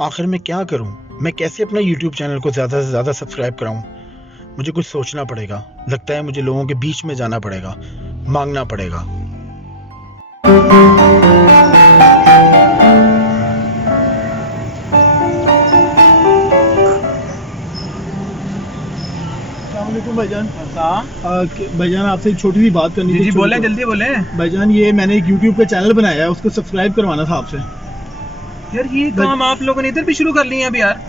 आखिर मैं क्या करूं? मैं कैसे अपना YouTube चैनल को ज़्यादा से ज़्यादा सब्सक्राइब कराऊं? मुझे कुछ सोचना पड़ेगा। लगता है मुझे लोगों के बीच में जाना पड़ेगा, मांगना पड़ेगा। अस्सलामुअलैकुम भाईजान। हाँ भाईजान आपसे एक छोटी सी बात करनी थी। जी बोलें, जल्दी बोलें। भाईजान ये मैंने एक YouTube पे चैनल बनाया है, उसको सब्सक्राइब करवाना था आपसे। यार ये काम आप लोगों ने इधर भी शुरू कर लिया अभी यार।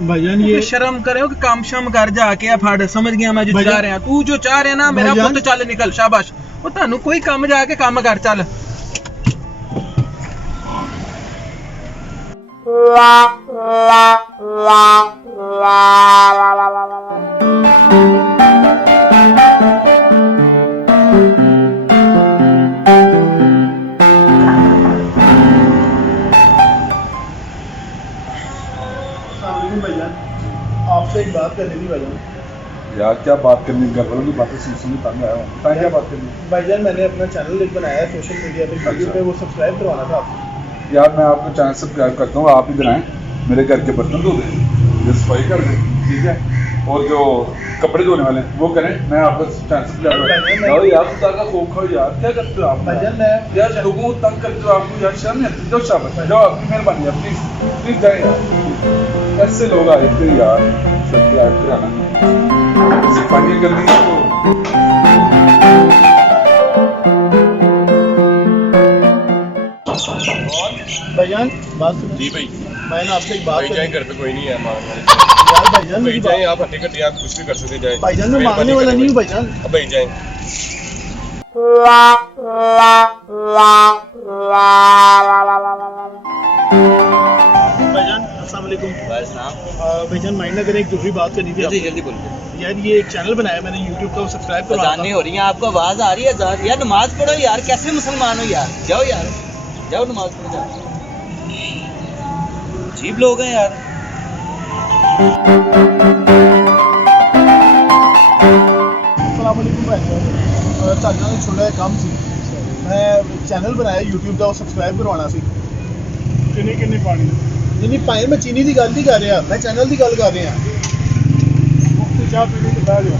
भाईजान तू ये कोई शर्म करे हो कि काम शाम कर जाके या फाड़ समझ गया मैं जो भाईजान- चाह रहे हैं तू जो चाह रहे हैं ना मेरा भाईजान- पुੱਤ ਚੱਲ निकल शाबाश। वो तानू कोई काम जाके काम कर चल। अस्सलामुअलैकुम भाईजान, आपसे एक बात करनी थी भाईजान। यार क्या बात करनी, घर वालों की बातें सुन तंग आया हूँ। बताएं क्या बात करनी। भाईजान मैंने अपना चैनल एक बनाया है सोशल मीडिया पे, YouTube पे, वो सब्सक्राइब करवाना था आपसे। यार मैं आपका चैनल सब्सक्राइब करता हूँ, आप इधर आएँ, मेरे घर के बर्तन धो दें, ये सफाई कर दें, ठीक है, और जो कपड़े धोने वाले हैं वो करें। मैं आपका चैनल सब्सक्राइब करता हूँ। यार खुदा का खौफ खाओ यार, क्या करते हो आप? भाईजान मैं यार लोगों को तंग करते हो, आपको यार शर्म नहीं आती? जाओ शाबाश, जाओ, आपकी मेहरबानी है, प्लीज प्लीज जाए यार। ऐसे लोग आए थे यार सब्सक्राइब कराना, सफाई करनी है तो भाईजान बात सुनो। जी भाई। मैंने आपसे एक बात भाई जाए, करनी घर पे कोई नहीं है मांगने वाले। यार भाईजान भाई मेरी जाए, बात- आप हट्टी कट्टी आप कुछ भी कर सकते जाए। भाईजान मैं मांगने वाला नहीं हूँ भाईजान। अब भाई जाए। भाईजान अस्सलाम वालेकुम। भाईजान माइंड ना करें, एक दूसरी बात करनी थी जल्दी आपसे। जल्दी बोलिए। यार ये एक चैनल बनाया मैंने YouTube का, वो सब्सक्राइब करवाना अजानें था। हो रही हैं, आपको आवाज आ रही है अजान। यार नमाज पढ़ो यार, कैसे मुसलमान हो यार? जाओ यार, जाओ नमाज पढ़ो जाओ। अजीब लोग हैं यार। अस्सलाम वालेकुम भाईजान। ਤੁਹਾਡੇ ਨਾਲ ਛੋਟਾ ਜਿਹਾ ਕੰਮ ਸੀ। ਮੈਂ ਚੈਨਲ ਬਣਾਇਆ YouTube ਦਾ, ਉਹ ਸਬਸਕ੍ਰਾइब ਕਰਵਾਉਣਾ ਸੀ। ਕਿੰਨੇ ਕਿੰਨੇ ਪਾਣੀ? ਨਹੀਂ ਭਾਈ ਮੈਂ ਚੀਨੀ ਦੀ ਗੱਲ ਨਹੀਂ ਕਰ ਰਿਹਾ, ਮੈਂ ਚੈਨਲ ਦੀ ਗੱਲ ਕਰ ਰਿਹਾ। ਮੁਫਤੀ ਚਾਹ ਪੀਣੀ ਤੇ ਬਹਿ ਜਾਓ।